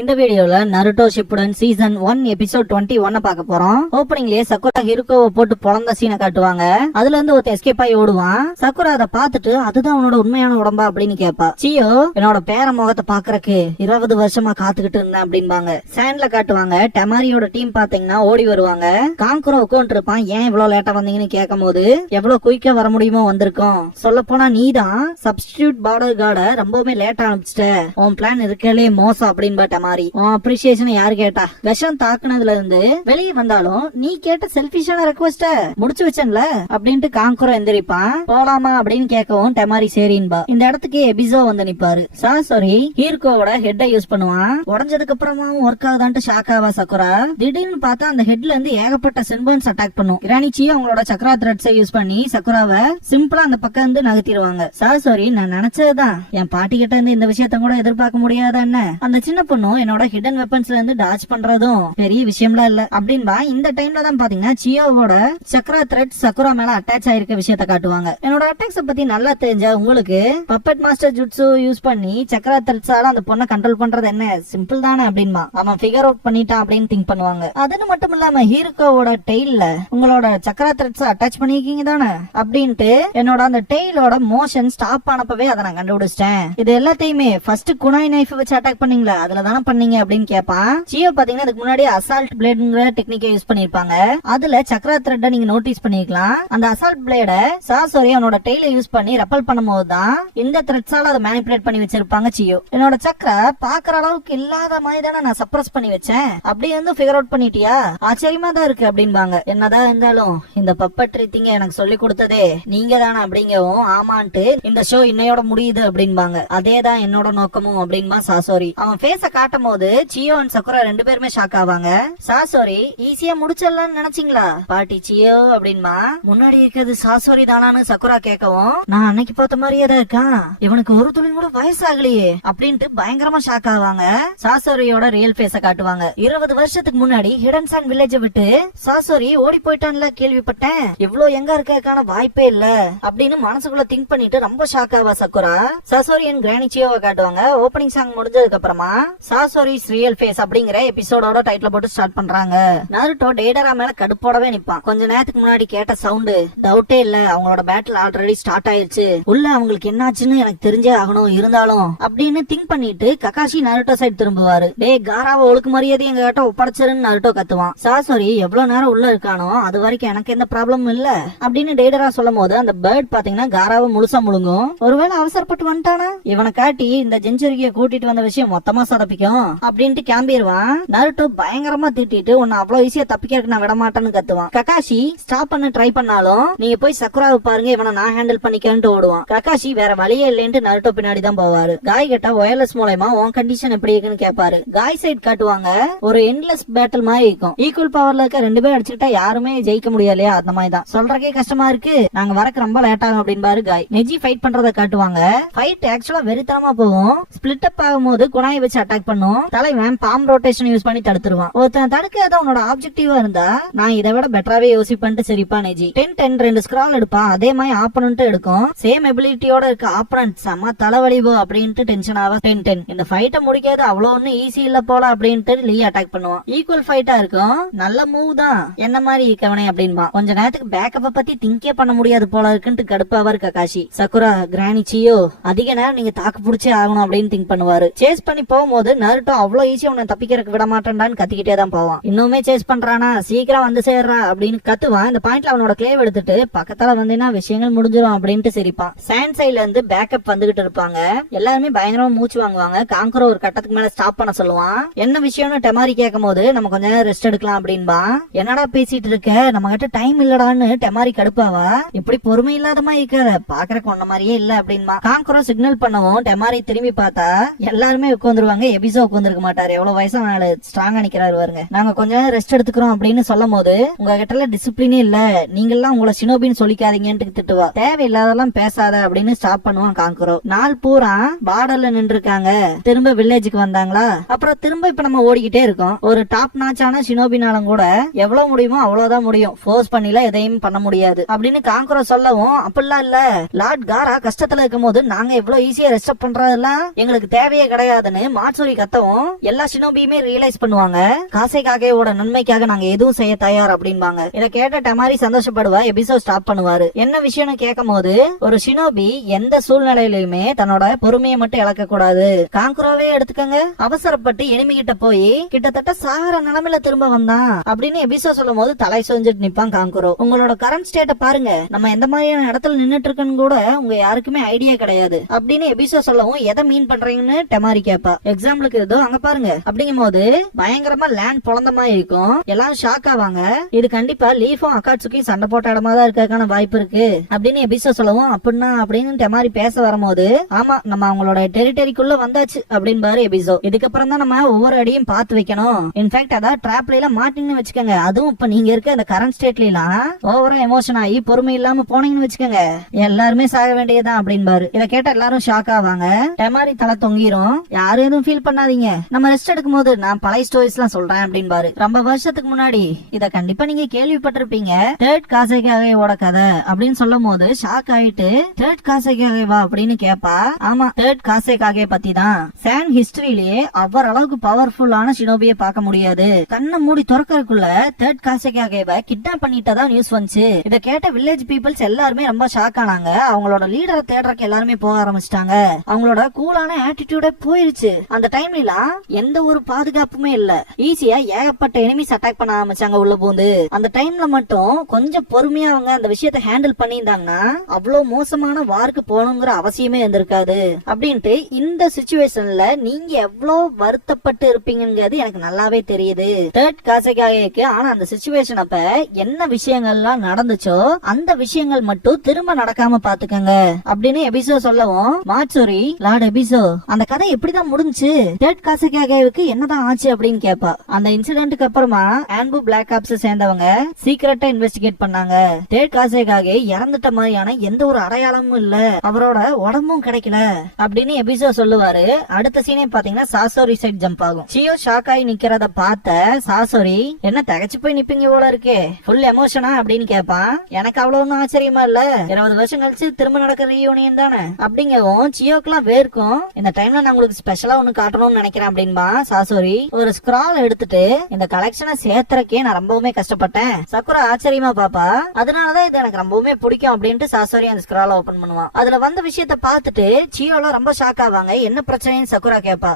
இந்த வீடியோல Naruto Shippuden season 1 episode 21 பார்க்க போறோம். ஓப்பனிங்லயே சக்குரா ஹிருக்கோவை போட்டு பொளந்த சீனை காட்டுவாங்க. அதுல இருந்து ஒருத்தன் எஸ்கேப் ஆகி ஓடுவான். சக்குரா அதை பார்த்துட்டு அதுதான் உன்னோட உண்மையான உடம்பா அப்படின்னு கேப்பா. சியோ என்னோட பேர முகத்தை பாக்குறக்கு 20 வருஷமா காத்துக்கிட்டு இருந்தேன் அப்படின்பாங்க. சாண்ட்ல காட்டுவாங்க. டெமாரியோட டீம் பாத்தீங்கன்னா ஓடி வருவாங்க. காங்குரோ உட்காந்து இருப்பான். ஏன் இவ்வளவு லேட்டா வந்தீங்கன்னு கேட்கும் போது எவ்வளவு குயிக்கா வர முடியுமோ வந்திருக்கோம். சொல்ல போனா நீதான் சப்ஸ்டிடியூட் பார்டர் கார்ட ரொம்பவுமே லேட்டா அனுப்பிச்சிட்ட. உன் பிளான் இருக்கலே மோசம் அப்படின்னு மாதிரி அப்ரிசியேஷன் யாரு கேட்டா? விஷம் தாக்குனதுல இருந்து வெளியே வந்தாலும் நீ கேட்ட செல்பிஷான ரெக்வெஸ்ட முடிச்சு வச்சேன்ல அப்படின்ட்டு காங்குரோ எந்திரிப்பான். போலாமா அப்படின்னு கேட்கவும் டெமாரி சரின்பா. இந்த இடத்துக்கு எபிசோ வந்து நிப்பாரு. சாரி ஹீர்கோவோட ஹெட்டை யூஸ் பண்ணுவான். உடஞ்சதுக்கு அப்புறமாவும் ஒர்க் ஆகுதான்ட்டு ஷாக் ஆவா சக்குரா. திடீர்னு பார்த்தா அந்த ஹெட்ல இருந்து ஏகப்பட்ட சென்பர்ன்ஸ் அட்டாக் பண்ணும். கிரானிச்சி அவங்களோட சக்ரா த்ரெட்ஸை யூஸ் பண்ணி சக்குராவை சிம்பிளா அந்த பக்கம் இருந்து நகர்த்திடுவாங்க. சாரி நான் நினைச்சதுதான். என் பாட்டி கிட்ட இருந்து இந்த விஷயத்த கூட எதிர்பார்க்க முடியாதா என்ன? அந்த சின்ன பொண்ணு என்னோட ஹிடன் வெப்பன்ஸ்ல இருந்து டாச் பண்றதும் பெரிய விஷயம்லாம் இல்ல அப்படின்பா. இந்த டைம்ல தான் பாத்தீங்கன்னா சியோவோட சக்ரா த்ரெட் சக்குரா மேல அட்டாச் ஆயிருக்க விஷயத்த காட்டுவாங்க. என்னோட அட்டாக்ஸ் பத்தி நல்லா தெரிஞ்ச உங்களுக்கு பப்பட் மாஸ்டர் ஜுட்ஸு யூஸ் பண்ணி சக்ரா த்ரெட்ஸால அந்த பொண்ணை கண்ட்ரோல் பண்றது என்ன சிம்பிள் தானே அப்படின்பா. அவன் ஃபிகர் அவுட் பண்ணிட்டான் அப்படின்னு திங்க் பண்ணுவாங்க. அதுன்னு மட்டும் இல்லாம ஹீரோவோட டெய்ல உங்களோட சக்ரா த்ரெட்ஸ் அட்டாச் பண்ணிருக்கீங்க தானே அப்படின்ட்டு என்னோட அந்த டெய்லோட மோஷன் ஸ்டாப் ஆனப்பவே அதை நான் கண்டுபிடிச்சிட்டேன். இது எல்லாத்தையுமே ஃபர்ஸ்ட் குனாய் நைஃப் வச்சு அட்டாக் பண்ணீங்களா அதுல தானே பண்ணீங்க அப்படின்னு கேட்பான். சியோ பாத்தீங்கன்னா அதுக்கு முன்னாடி அசால்ட் பிளேட்ங்கிற டெக்னிக்கை யூஸ் பண்ணிருப்பாங்க. அதுல சக்ரா த்ரெட் நீங்க நோட்டீஸ் பண்ணிருக்கலாம். அந்த அசால்ட் பிளேட சாசோரி அவனோட டெய்ல யூஸ் பண்ணி ரெப்பல் பண்ணும்போது தான் இந்த த்ரெட்ஸால அதை மேனிபுலேட் பண்ணி வச்சிருப்பாங்க சியோ. என்னோட சக்ரா பாக்குற அளவுக்கு இல்லாத மாதிரி தானே நான் சப்ரஸ் பண்ணி வச்சேன். அப்படி வந்து ஃபிகர் அவுட் பண்ணிட்டியா? ஆச்சரியமா தான் இருக்கு அப்படின்பாங்க. என்னதான் இருந்தாலும் இந்த பப்பட்ரி திங்க எனக்கு சொல்லி கொடுத்ததே நீங்க தானே அப்படிங்கவும் ஆமான்ட்டு இந்த ஷோ இன்னையோட முடியுது அப்படின்பாங்க. அதேதான் என்னோட நோக்கமும் அப்படின்பா சாசோரி. அவன் ஃபேஸ காட்டும் போது சியோ அண்ட் சக்குரா ரெண்டு பேருமே ஷாக் ஆவாங்க. சாசோரி ஈஸியா முடிச்சிடலாம்னு நினைச்சீங்களா பாட்டி சியோ அப்படின்பா. முன்னாடி இருக்கிறது சாசோரி தானான்னு சக்குரா கேட்கவும் நான் அன்னைக்கு பார்த்த மாதிரியே தான் இருக்கான். இவனுக்கு ஒரு துளி கூட வயசாகலையே அப்படின்ட்டு பயங்கரமா ஷாக் ஆவாங்க. சாசோரியோட ரியல் ஃபேஸ காட்டுவாங்க. 20 வருஷத்துக்கு முன்னாடி ஹிடன் சான் வில்லேஜ் விட்டு சாசோரி ஓடி போயிட்டான்ல கேள்விப்பட்டேன். இவ்வளவு எங்க இருக்கான வாய்ப்பே இல்ல அப்படின்னு மனசுக்குள்ள திங்க் பண்ணிட்டு ரொம்ப shock Aava Sakura. சாசோரி and granny சியோவை காட்டுவாங்க. ஓப்பனிங் சாங் முடிஞ்சதுக்கு அப்புறமா சாசோரிஸ் ரியல் ஃபேஸ் அப்படிங்கிற எபிசோடோட டைட்டில் போட்டு ஸ்டார்ட் பண்றாங்க. நருட்டோ டேடரா மேல கடுப்போடவே நிப்பான். கொஞ்ச நேரத்துக்கு முன்னாடி கேட்ட சவுண்ட் டவுட்டே இல்ல. அவங்களோட பேட்டில் ஆல்ரெடி ஸ்டார்ட் ஆயிருச்சு. உள்ள அவங்களுக்கு என்னாச்சுன்னு எனக்கு தெரிஞ்சே ஆகணும் இருந்தாலும் அப்படின்னு திங்க் பண்ணிட்டு ககாஷி நருட்டோ சைடு திரும்புவாரு. டே காராவை ஒழுக்கு மரியாதை எங்க கிட்ட ஒப்படைச்சிருன்னு நருட்டோ கத்துவான். சாசோரி எவ்வளவு நேரம் உள்ள இருக்கானோ அது வரைக்கும் எனக்கு எந்த ப்ராப்ளமும் இல்ல அப்படின்னு டேடரா சொல்லும் போது அந்த பேர்ட் பாத்தீங்கன்னா காராவை முழுசா முழுங்கும். ஒருவேளை அவசரப்பட்டு வந்துட்டானா இவனை காட்டி இந்த ஜென்சுரிக்கிய கூட்டிட்டு வந்த விஷயம் மொத்தமா சொதப்பிக்கும் அப்படின்ட்டு கிளம்பிடுவான். நருட்டோ பயங்கரமா திட்டிட்டு உன்னை அவ்வளவு ஈஸியா தப்பிக்கிறதுக்கு நான் விட மாட்டேன்னு கத்துவான். ககாஷி ஸ்டாப் பண்ண ட்ரை பண்ணாலும் நீங்க போய் சக்குராவை பாருங்க இவனை நான் ஹேண்டில் பண்ணிக்கன்ட்டு ஓடுவான். ககாஷி வேற வழியே இல்லைன்ட்டு நருட்டோ பின்னாடி தான் போவாரு. காய் கிட்ட ஒயர்லெஸ் மூலமா உன் கண்டிஷன் எப்படி இருக்குன்னு கேட்பாரு. காய் சைட் காட்டுவாங்க. ஒரு எண்ட்லெஸ் பேட்டில் மாதிரி இருக்கும். ஈக்குவல் பவர்ல இருக்க ரெண்டு பேர் அடிச்சுக்கிட்டா யாருமே ஜெயிக்க முடியலையா அந்த மாதிரி தான். சொல்றக்கே கஷ்டமா இருக்கு. நாங்க வரக்கு ரொம்ப லேட் ஆகும் அப்படின்பாரு காய். நெஜி ஃபைட் பண்றத காட்டுவாங்க. ஃபைட் ஆக்சுவலா வெறித்தனமா போகும். ஸ்பிளிட் அப் ஆகும்போது குணாயை வச்சு அட்டாக் பண்ணும். தலைவன் பாம் ரொட்டேஷன் யூஸ் பண்ணி தடுத்துருவான். ஒருத்தன் தடுக்காத உன்னோட ஆப்ஜெக்டிவா இருந்தா நான் இதை விட பெட்டராவே யோசிப்பேன்ட்டு சிரிப்பா நெஜி. 10-10 2 ஸ்கிரால் எடுப்பான். அதே மாதிரி ஆப்பனன்ட் எடுக்கும். சேம் எபிலிட்டியோட இருக்க ஆப்பனன்ட் செம்ம தலைவலிவோ அப்படின்ட்டு டென்ஷன் ஆவா. 10-10 இந்த ஃபைட்டை முடிக்காது அவ்வளவு ஒன்னும் ஈஸி இல்ல போல அப்படின்ட்டு லீ அட்டாக் பண்ணுவான். ஈக்குவல் ஃபைட்டா இருக்கும். நல்ல மூவ் தான் என்ன மாதிரி இருக்கவனே அப்படின்பா. கொஞ்ச நேரத்துக்கு பேக்கப்ப பத்தி திங்கே பண்ண முடியாது போல இருக்குன்ட்டு கடுப்பாவா ககாஷி. சக்குரா கிரானி சியோ அதிக நேரம் நீங்க தாக்கு பிடிச்சே ஆகணும் அப்படின்னு திங்க் பண்ணுவாரு. சேஸ் பண்ணி போகும்போது நருட்டோ அவ்வளவு ஈஸியா உன்னை தப்பிக்கிறதுக்கு விட மாட்டேன்டான்னு கத்திக்கிட்டே தான் போவான். இன்னுமே சேஸ் பண்றானா சீக்கிரம் வந்து சேர்றா அப்படின்னு கத்துவான். இந்த பாயிண்ட்ல அவனோட கிளேவ் எடுத்துட்டு பக்கத்துல வந்தீங்கன்னா விஷயங்கள் முடிஞ்சிடும் அப்படின்ட்டு சிரிப்பான். சாண்ட் சைட்ல இருந்து பேக்கப் வந்துகிட்டு இருப்பாங்க. எல்லாருமே பயங்கரமா மூச்சு வாங்குவாங்க. காங்குரோ ஒரு கட்டத்துக்கு மேல ஸ்டாப் பண்ண சொல்லுவான். என்ன விஷயம்னு டெமாரி கேட்கும் போது நம்ம கொஞ்ச நேரம் ரெஸ்ட் எடுக்கலாம் அப்படின்பா. என்னடா பேசிட்டு இருக்க நம்ம கிட்ட டைம் இல்லடான்னு டெமாரி கடுப்பாவா. இப்படி பொறுமை இல்லாதமா இருக்க பாக்குறக்கு ஒன்ன மாதிரியே இல்ல அப்படின்பா. காங்குரோ சிக்னல் பண்ணவும் டெமாரி திரும்பி பார்த்தா எல்லாருமே உட்காந்துருவாங்க. எபிசோ உட்காந்துருக்க மாட்டாரு. எவ்வளவு வயசான ஆளு ஸ்ட்ராங்கா நிக்கிறாரு பாருங்க. நாங்க கொஞ்ச நேரம் ரெஸ்ட் எடுத்துக்கிறோம் அப்படின்னு சொல்லும் போது உங்க கிட்ட டிசிப்ளினே இல்ல நீங்க எல்லாம் உங்களை சினோபின்னு சொல்லிக்காதீங்கன்னு திட்டுவா. தேவையில்லாதெல்லாம் பேசாத அப்படின்னு ஸ்டாப் பண்ணுவான் காங்குரோ. நாள் பூரா பார்டர்ல நின்று இருக்காங்க. திரும்ப வில்லேஜுக்கு வந்தாங்களா அப்புறம் திரும்ப இப்ப நம்ம ஓடிக்கிட்டே இருக்கோம். ஒரு டாப் நாச்சான சினோபினாலும் கூட எவ்வளவு முடியுமோ அவ்வளவுதான் முடியும். ஃபோர்ஸ் பண்ணில எதையும் பண்ண முடியாது அப்படின்னு காங்குரோ சொல்லவும் அப்படிலாம் இல்ல லார்ட் காரா கஷ்டத்துல இருக்கும் போது நாங்க எவ்வளவு ஈஸியா ரெஸ்ட் பண்றதெல்லாம் எங்களுக்கு தேவையே கிடையாதுன்னு மாட்சூரி கத்தவும் எல்லா ஷினோபியுமே ரியலைஸ் பண்ணுவாங்க, காசேகாகேவோட நன்மைக்காக நாங்க எதுவும் செய்ய தயார் அப்படின்பாங்க. இத கேட்ட டெமாரி சந்தோஷப்படுவா. எபிசோட் ஸ்டாப் பண்ணுவாரு. என்ன விஷயம்னு கேட்கும் போது, ஒரு ஷினோபி எந்த சூழ்நிலையிலுமே தன்னோட பொறுமையை மட்டும் இழக்க கூடாது. காங்குரோவே எடுத்துக்கங்க, அவசரப்பட்டு எனிமி கிட்ட போய் கிட்டத்தட்ட சாகர நிலைமையில திரும்ப வந்தான் அப்படின்னு எபிசோட் சொல்லும் போது தலை சொஞ்சிட்டு நிப்பான் காங்குரோ. உங்களோட கரண்ட் ஸ்டேட்ட பாருங்க, நம்ம எந்த மாதிரியான இடத்துல நின்னுட்டு இருக்குன்னு கூட உங்க யாருக்குமே ஐடியா கிடையாது அப்படின்னு எபிசோட் சொல்லவும், எதை மீன் பண்றீங்கன்னு டெமாரி கேப்பா. எக்ஸாம்பிளுக்கு ஏதோ அங்க பாருங்க அப்படிங்கும் போது பயங்கரமா லேண்ட் பொழந்த மாதிரி இருக்கும். எல்லாரும் ஷாக் ஆவாங்க. இது கண்டிப்பா லீஃபும் அக்காட்சுக்கும் சண்டை போட்ட இடமா தான் இருக்கிறதுக்கான வாய்ப்பு இருக்கு அப்படின்னு எபிசோட் சொல்லவும், அப்படின்னா அப்படின்னு டெமாரி பேச வரும்போது, ஆமா நம்ம அவங்களோட டெரிட்டரிக்குள்ள வந்தாச்சு அப்படின்னு பாரு எபிசோ. இதுக்கப்புறம் தான் நம்ம ஒவ்வொரு அடியும் பார்த்து வைக்கணும். இன்ஃபேக்ட் அதாவது டிராப்ல எல்லாம் மாட்டீங்கன்னு வச்சுக்கோங்க. அதுவும் இப்ப நீங்க இருக்க அந்த கரண்ட் ஸ்டேட்ல எல்லாம் ஓவரா எமோஷன் ஆகி பொறுமை இல்லாம போனீங்கன்னு வச்சுக்கோங்க, எல்லாருமே சாக வேண்டியதுதான் அப்படின்னு பாரு. இதை கேட்ட எல்லாரும் ஷாக் ஆவாங்க. டெமாரி தலை தொங்கிரும். யாரும் எதுவும் ஃபீல் பண்ணாதீங்க, நம்ம ரெஸ்ட் எடுக்கும் போது நான் பழைய ஸ்டோரிஸ் எல்லாம் சொல்றேன் அப்படின்னு பாரு. ரொம்ப வருஷத்துக்கு முன்னாடி இத கண்டிப்பா நீங்க கேள்விப்பட்டிருப்பீங்க, தேர்ட் காசேகாகேவோட கதை அப்படின்னு சொல்லும் போது ஷாக் ஆயிட்டு, தேர்ட் காசேகாகேவா அப்படின்னு கேப்பா. ஆமா, தேர்ட் காசேகாகே பத்தி தான். சான் ஹிஸ்டரியிலேயே அவர் அளவுக்கு பவர்ஃபுல்லான ஷினோபியை பார்க்க முடியாது. கண்ணை மூடி திறக்கறதுக்குள்ள தேர்ட் காசேகாகேவை கிட்னாப் பண்ணிட்டதா நியூஸ் வந்துச்சு. இத கேட்ட வில்லேஜ் பீப்புள்ஸ் எல்லாருமே ரொம்ப ஷாக் ஆனாங்க. அவங்களோட லீடரை தேடுறதுக்கு எல்லாருமே போக ஆரம்பிச்சிட்டாங்க. அவங்களோட கூலான ஆட்டிடியூட போயிருச்சு. அந்த டைம்ல எந்த ஒரு பாதுகாப்புமே இல்ல. ஈஸியா ஏகப்பட்ட எனிமிஸ் அட்டாக் பண்ண ஆரம்பிச்சாங்க உள்ள பூந்து. அந்த டைம்ல மட்டும் கொஞ்சம் பொறுமையா அவங்க அந்த விஷயத்தை ஹேண்டில் பண்ணியிருந்தாங்கன்னா அவ்வளவு மோசமான வாருக்கு போகணுங்கிற அவசியமே இருந்திருக்காது அப்படின்ட்டு. இந்த சிச்சுவேஷன்ல நீங்க எவ்வளவு வருத்தப்பட்டு இருப்பீங்கிறது எனக்கு நல்லாவே தெரியுது தேர்ட் காசேகாகேக்கு. ஆனா அந்த சிச்சுவேஷன் அப்ப என்ன விஷயங்கள்லாம் நடந்துச்சோ அந்த விஷயங்கள் மட்டும் திரும்ப நடக்காம பாத்துக்கங்க அப்படின்னு எபிசோ சொல்லவும், மாட்சுரி லார்ட் எபிசோ அந்த கதை எப்படிதான் முடிஞ்சுச்சு, தேர்ட் காசேகாகேவுக்கு என்னதான் ஆச்சு அப்படின்னு கேப்பா. அந்த இன்சிடென்ட்க்கு அப்புறமா ஆன்பு பிளாக் ஆப்ஸ் சேர்ந்தவங்க சீக்கிரட்டா இன்வெஸ்டிகேட் பண்ணாங்க. தேர்ட் காசேகாகே இறந்துட்ட மாதிரியான எந்த ஒரு அடையாளமும் இல்ல, அவரோட உடம்பும் கிடைக்கல அப்படின்னு எபிசோ சொல்லுவாரு. அடுத்த சீனே பாத்தீங்கன்னா சாசோரி சைட் ஜம்ப் ஆகும். சியோ ஷாக் ஆகி நிக்கிறத பார்த்த சாசோரி, என்ன தகச்சு போய் நிப்பீங்க போல இருக்கே, ஃபுல் எமோஷனா அப்படின்னு கேப்பான். எனக்கு அவ்வளவு ஒன்னும் ஆச்சரியமா இல்ல, 20 வருஷம் கழிச்சு திரும்ப நடக்கிற ரீயூனியன் தானே அப்படிங்கவும் சியோக்கெல்லாம் வேர்க்கும். இந்த டைம்ல நான் உங்களுக்கு ஸ்பெஷலா ஒண்ணு காட்டணும்னு நினைக்கிறேன் அப்படின்பா சாசோரி. ஒரு ஸ்கிரால் எடுத்துட்டு, இந்த கலெக்ஷனை சேர்த்துறக்கே நான் ரொம்பவுமே கஷ்டப்பட்டேன். சக்குரா ஆச்சரியமா பாப்பா, அதனாலதான் இது எனக்கு ரொம்பவுமே பிடிக்கும் அப்படின்ட்டு சாசோரி அந்த ஸ்கிரால ஓபன் பண்ணுவான். அதுல வந்த விஷயத்த பார்த்துட்டு சியோலாம் ரொம்ப ஷாக் ஆவாங்க. என்ன பிரச்சனைன்னு சக்குரா கேப்பா.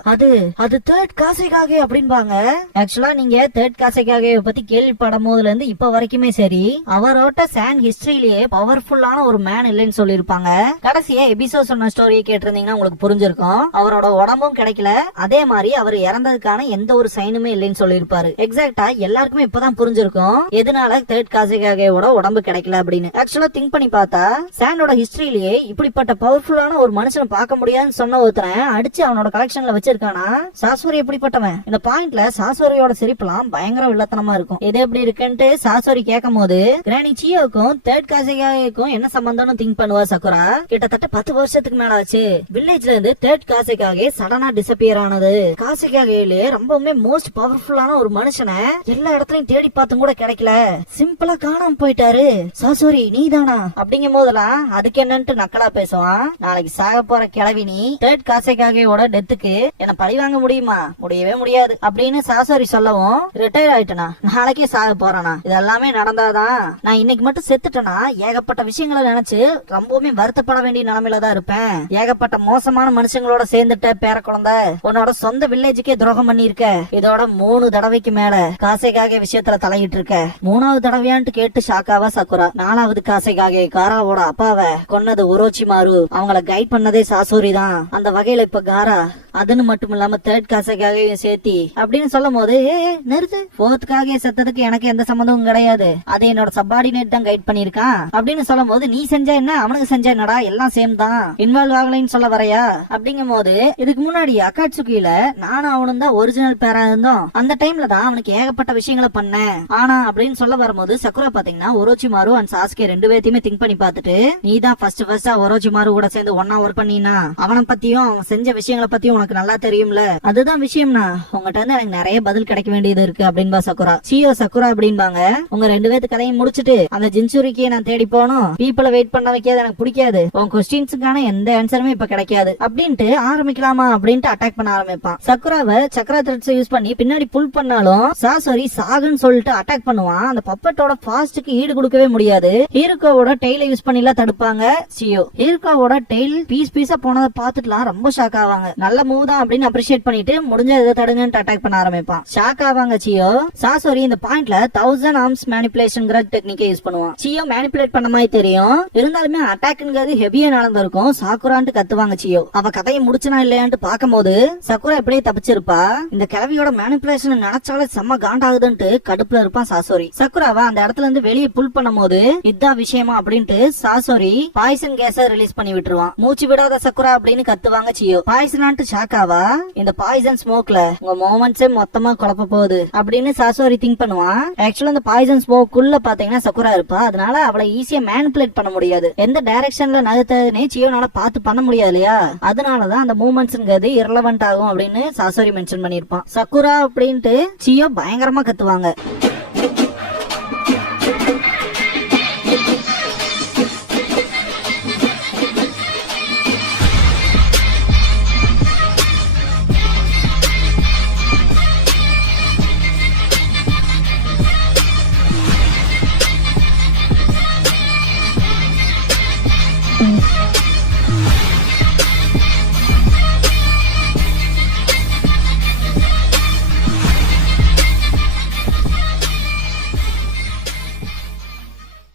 அது தேர்ட் காசேகாகே அப்படின்பாங்க. ஆக்சுவலா நீங்க தேர்ட் காசேகாகே பத்தி கேள்விப்படும் போதுல இருந்து இப்ப வரைக்குமே சரி, அவரோட சான் ஹிஸ்டரியிலேயே பவர்ஃபுல்லான ஒரு மேன் இல்லைன்னு சொல்லிருப்பாங்க. கடைசியா எபிசோ சொன்ன ஸ்டோரியை கேட்டிருந்தீங்கன்னா உங்களுக்கு புரிஞ்சிருக்கும். அவரோட உடம்பும் கிடைக்கல, அதே மாதிரி அவர் இறந்ததுக்கான எந்த ஒரு சைனுமே இல்லைன்னு சொல்லிருப்பாரு. எக்ஸாக்டா எல்லாருக்குமே இப்பதான் புரிஞ்சிருக்கும் எதனால தேர்ட் காசேகாகேவோட உடம்பு கிடைக்கல அப்படின்னு. ஆக்சுவலா திங்க் பண்ணி பார்த்தா சானோட ஹிஸ்டரியிலேயே இப்படிப்பட்ட பவர்ஃபுல்லான ஒரு மனுஷனை பார்க்க முடியாதுன்னு சொன்ன ஒருத்தன் அடிச்சு அவனோட கலெக்ஷன்ல வச்சிருக்கானா. சாசோரி எப்படிப்பட்டவன்? இந்த பாயிண்ட்ல சாசோரியோட சிரிப்புலாம் பயங்கர வில்லத்தனமா இருக்கும். எது எப்படி இருக்குன்ட்டு சாசோரி கேட்கும் போது, கிரானி சியோக்கும் தேர்ட் காசேகாகேக்கும் என்ன சம்பந்தம்னு திங்க் பண்ணுவா சக்குரா. கிட்டத்தட்ட 10 வருஷத்துக்கு மேல ஆச்சு வில்லேஜ்ல இருந்து தேர்ட் காசேகாகே சடனா டிசப்பியர் ஆனது. காசேகாகேலே ரொம்பவுமே மோஸ்ட் பவர்ஃபுல்லான ஒரு மனுஷனை எல்லா இடத்துலயும் தேடி பார்த்தும் கூட கிடைக்கல, சிம்பிளா காணாம போயிட்டாரு. சாசோரி நீதானா அப்படிங்கும் போதெல்லாம் அதுக்கு என்னன்ட்டு நக்கலா பேசுவான். நாளைக்கு சாக போற கிழவி நீ தேர்ட் காசேகாகேவோட டெத்துக்கு என்ன பழி வாங்க முடியுமா? முடியவே முடியாது அப்படின்னு சாசோரி சொல்லவும், ரிட்டையர் ஆயிட்டனா நாளைக்கே சாக போறானா, இதெல்லாமே நடந்தாதான் நான் இன்னைக்கு மட்டும் செத்துட்டேனா ஏகப்பட்ட விஷயங்களை நினைச்சு ரொம்பவுமே வருத்தப்பட வேண்டிய நிலைமையில தான் இருப்பேன். ஏகப்பட்ட மோசமான மனுஷங்களோட சேர்ந்துட்ட பேர குழந்தை, உன்னோட சொந்த வில்லேஜுக்கே துரோகம் பண்ணி இருக்க. இதோட 3 தடவைக்கு மேல காசேகாகே விஷயத்துல தலையிட்டு இருக்க. 3வது தடவையான்ட்டு கேட்டு ஷாக்காவா சக்குரா. 4வது காசேகாகே காராவோட அப்பாவை கொன்னது ஒரோச்சிமாரு, அவங்கள கைட் பண்ணதே சாசோரி தான். அந்த வகையில இப்ப காரா அதுன்னு மட்டும் இல்லாம தேர்ட் காசேகாகேயும் சேர்த்தி அப்படின்னு சொல்லும் போது, நிறுத்து, 4th காகே செத்ததுக்கு எனக்கு எந்த சம்பந்தமும் கிடையாது, அதை என்னோட சப்பார்டினேட் தான் கைட் பண்ணிருக்கான் அப்படின்னு சொல்லும் போது, நீ செஞ்ச என்ன அவனுக்கு செஞ்ச என்னடா எல்லாம் சேம் தான், இன்வால்வ் ஆகலைன்னு சொல்ல வரையா அப்படிங்கும் போது, இதுக்கு முன்னாடி அக்காட்சுகில நானும் அவனும் தான் ஒரிஜினல் பேரா இருந்தோம். அந்த டைம்ல தான் அவனுக்கு ஏகப்பட்ட விஷயங்களை பண்ணேன். ஆனா அப்படின்னு சொல்ல வரும்போது சக்குரா பாத்தீங்கன்னா ஒரோச்சிமாரு அண்ட் சாஸ்கே 2 பேர்த்தையுமே திங்க் பண்ணி பார்த்துட்டு, நீ தான் ஃபர்ஸ்ட் ஒரோச்சிமாரு கூட சேர்ந்து ஒன்னா ஒர்க் பண்ணினா அவனை பத்தியும் அவன் செஞ்ச விஷயங்களை பத்தியும் உனக்கு நல்லா தெரியும்ல. அதுதான் விஷயம்னா உங்ககிட்ட இருந்து எனக்கு நிறைய பதில் கிடைக்க வேண்டியது இருக்கு அப்படின்பா சக்குரா. சியோ சக்குரா அப்படின்பாங்க, உங்க 2 பேத்து கதையும் முடிச்சுட்டு அந்த ஜின்சுரிக்கு நான் தேடி போகணும். பீப்புளை வெயிட் பண்ண வைக்காது எனக்கு பிடிக்காது. உன் கொஸ்டின்ஸுக்கான எந்த ஆன்சருமே இப்ப கிடைக்காது அப்படின்ட்டு ஆரம்பிக்கலாமா அப்படின்ட்டு அட்டாக் பண்ண ஆரம்பிப்பான். சக்குராவை சக்கரா த்ரெட்ஸ் யூஸ் பண்ணி பின்னாடி புல் பண்ணாலும் சாசோரி சாகுன்னு சொல்லிட்டு அட்டாக் பண்ணுவான். அந்த பப்பட்டோட ஃபாஸ்ட்டுக்கு ஈடு கொடுக்கவே முடியாது. ஹீரோவோட டெய்ல யூஸ் பண்ணி எல்லாம் தடுப்பாங்க சியோ. ஹீரோவோட டெய்ல் பீஸ் பீஸா போனதை பார்த்துட்டுலாம் ரொம்ப ஷாக் ஆவாங்க. நல்ல மூவ் தான் அப்படின்னு அப்ரிஷியேட் பண்ணிட்டு முடிஞ்ச இதை தடுங்கன்னு அட்டாக் பண்ண ஆரம்பிப்பான். ஷாக் ஆவாங்க சியோ. சாசோரி இந்த பாயிண்ட்ல 1000 ஆர்ம்ஸ் மேனிபுலேஷன்ங்கிற டெக்னிக்கை யூஸ் பண்ணுவான். சியோ மேனிபுலேட் பண்ண மாதிரி தெரியும், இருந்தாலுமே அட்டாக்ங்கிறது ஹெவியா நடந்திருக்கும். சாக்குரான்ட்டு கத்துவாங்க சியோ. அவ கதையை முடிச்சனா இல்லையான்ட்டு பாக்கும்போது சக்குரா எப்படியே தப்பிச்சிருப்பா. இந்த கிழவியோட மேனிபுலேஷன் நினைச்சாலே செம்ம காண்டாகுதுன்ட்டு கடுப்புல இருப்பான் சாசோரி. சக்குராவை அந்த இடத்துல இருந்து வெளியே புல் பண்ணும் போது இதான் விஷயமா அப்படின்ட்டு சாசோரி பாய்சன் கேஸ ரிலீஸ் பண்ணி விட்டுருவான். மூச்சு விடாத சக்குரா அப்படின்னு கத்துவாங்க சியோ. பாய்சனான்ட்டு ஷாக்காவா, இந்த பாய்சன் ஸ்மோக்ல உங்க மோமெண்ட்ஸே மொத்தமா குழப்ப போகுது அப்படின்னு சாசோரி திங்க் பண்ணுவான். ஆக்சுவலா இந்த பாய்சன் ஸ்மோக்குள்ள பாத்தீங்கன்னா சக்குரா இருப்பா. அதனால அவளை ஈஸியா மேனிபுலேட் பண்ண முடியாது. எந்த டைரக்ஷன்ல நகர்த்ததுன்னு சியோனால பார்த்து பண்ண முடியாது இல்லையா. அதனாலதான் அந்த மூமெண்ட்ஸ்ங்கிறது இரலவென்ட் ஆகும் அப்படின்னு சாசோரி மென்ஷன் பண்ணிருப்பான். சக்குரா அப்படின்ட்டு சியோ பயங்கரமா கத்துவாங்க.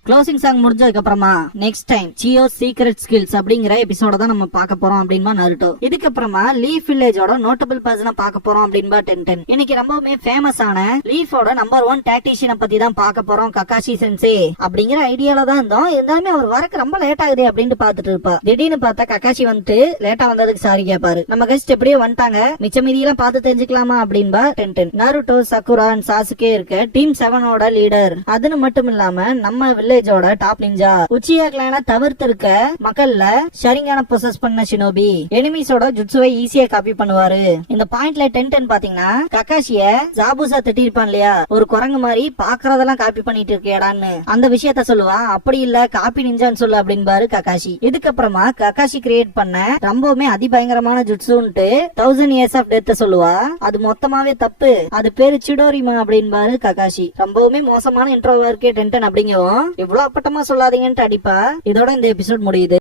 க்ளோசிங் சாங் முடிஞ்சதுக்கு அப்புறமா நெக்ஸ்ட் டைம் சியோ சீக்ரெட் ஸ்கில்ஸ் அப்படிங்கிற எபிசோட தான் நம்ம பார்க்க போறோம் அப்படின்பா நருட்டோ. இதுக்கப்புறமா லீஃப் வில்லேஜோட நோட்டபிள் பர்சனை பார்க்க போறோம் அப்படின்பா 1010. இன்னைக்கு ரொம்பவுமே ஃபேமஸ் ஆன லீஃபோட நம்பர் 1 டாக்டிஷியனை பத்தி தான் பார்க்க போறோம், கக்காஷி சென்சே அப்படிங்கிற ஐடியால தான் இருந்தோம். இருந்தாலுமே அவர் வரக்கு ரொம்ப லேட் ஆகுது அப்படின்னு பாத்துட்டு இருப்பா. திடீர்னு பார்த்தா கக்காஷி வந்துட்டு லேட்டா வந்ததுக்கு சாரி கேப்பாரு. நம்ம கெஸ்ட் எப்படியோ வந்துட்டாங்க, மிச்ச மீதி எல்லாம் பார்த்து தெரிஞ்சுக்கலாமா அப்படின்பா 1010. நருட்டோ சக்குரா சாசுகே இருக்க டீம் 7ஓட லீடர். அதுன்னு மட்டும் இல்லாம நம்ம வில்லேஜோட டாப் நிஞ்சா உச்சியா கிளான தவிர்த்து இருக்க மக்கள்ல ஷரிங்கான பொசஸ் பண்ண ஷினோபி எனிமீஸோட ஜுட்சுவை ஈஸியா காப்பி பண்ணுவாரு. இந்த பாயிண்ட்ல 1010 பாத்தீங்கன்னா கக்காஷிய ஜாபுசா திட்டிருப்பான் இல்லையா, ஒரு குரங்கு மாதிரி பாக்குறதெல்லாம் காப்பி பண்ணிட்டு இருக்கேடான்னு அந்த விஷயத்த சொல்லுவான். அப்படி இல்ல காப்பி நிஞ்சான்னு சொல்லு அப்படின்பாரு கக்காஷி. இதுக்கப்புறமா கக்காஷி கிரியேட் பண்ண ரொம்பவுமே அதிபயங்கரமான ஜுட்சுன்ட்டு 1000 years ஆஃப் டெத் சொல்லுவா. அது மொத்தமாவே தப்பு, அது பேரு சிடோரிமா அப்படின்பாரு கக்காஷி. ரொம்பவுமே மோசமான இன்ட்ரோவா இருக்கே 1010 அப்படிங்கவும் இவ்வளவு அப்பட்டமா சொல்லாதீங்கன்ட்டு அடிப்பா. இதோட இந்த எபிசோட் முடியுது.